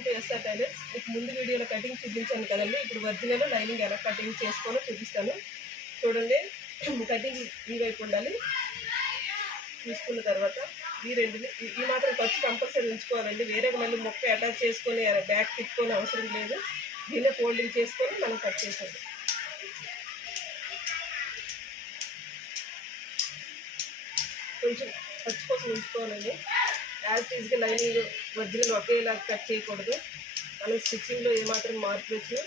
Welcome to SR tailors. మీకు ముందు వీడియోలో కటింగ్ చూపించాను కదండి. ఇప్పుడు ఒరిజినల్ లైనింగ్ ఎలా కటింగ్ చేసుకోవాలో చూపిస్తాను. చూడండి, కటింగ్ ఈ వైపు ఉండాలి. చూసుకున్న తర్వాత ఈ రెండుని ఈ మాత్రం ఖర్చు కంపల్సరీ ఉంచుకోవాలండి. వేరే మళ్ళీ మొక్క అటాచ్ చేసుకొని బ్యాక్ తిప్పుకొని అవసరం లేదు. దీన్నే ఫోల్డింగ్ చేసుకొని మనం కట్ చేసేది. కొంచెం ఖర్చు కోసం ఉంచుకోవాలండి. యాజ్ ఈజ్గా లైనింగ్ ఒరిజినల్ ఒకేలా కట్ చేయకూడదు. మనం స్టిచ్చింగ్లో ఏమాత్రం మార్పులు వచ్చినా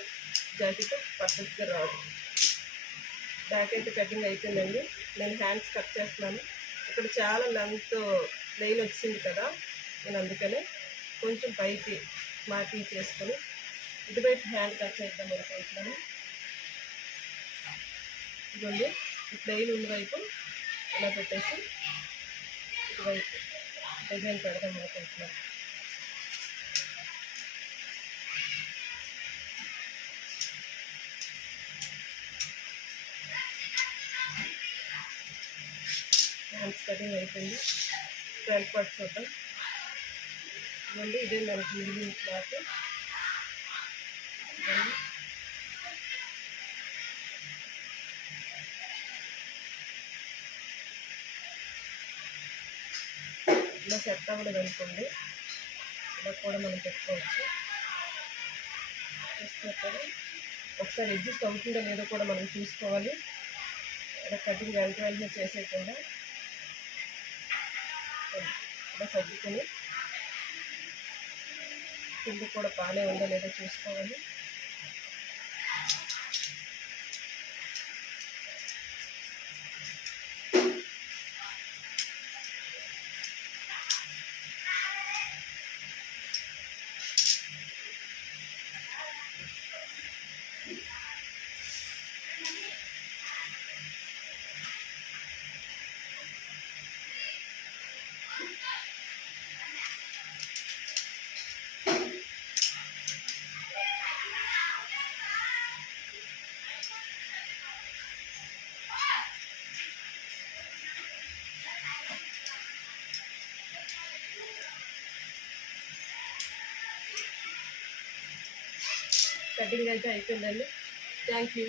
జాకెట్ పర్ఫెక్ట్గా రాదు. బ్యాక్ అయితే కటింగ్ అయిపోయిందండి. నేను హ్యాండ్స్ కట్ చేస్తున్నాను. ఇక్కడ చాలా లెంత్ లైన్ వచ్చింది కదా, నేను అందుకనే కొంచెం పైకి మార్కింగ్ చేసుకొని ఇటువైపు హ్యాండ్ కట్ చేద్దాం అనుకుంటున్నాను. ఇదిగోండి, ఈ ప్లెయిన్ ఉన్న వైపు ఇలా పెట్టేసి ఇటువైపు డిజైన్ పెడదాం అనుకుంటున్నాను. హ్యాండ్స్ కటింగ్ అయిపోయింది. ఫ్రంట్ పార్ట్ చూద్దాం. ఇవ్వండి, ఇదే మనకి మిగిలిన క్లాత్. ఇలా సెట్ అవ్వడం అనుకోండి, ఇలా కూడా మనం పెట్టుకోవచ్చు. చూస్తున్నప్పుడు ఒకసారి అడ్జస్ట్ అవుతుందో లేదో కూడా మనం చూసుకోవాలి. ఇలా కటింగ్ వెంటనే చేసేయకుండా ఇలా సర్దుకొని కింద కూడా బాగానే ఉందో లేదో చూసుకోవాలి. కటింగ్ అయితే అయిపోయిందండి. Thank you.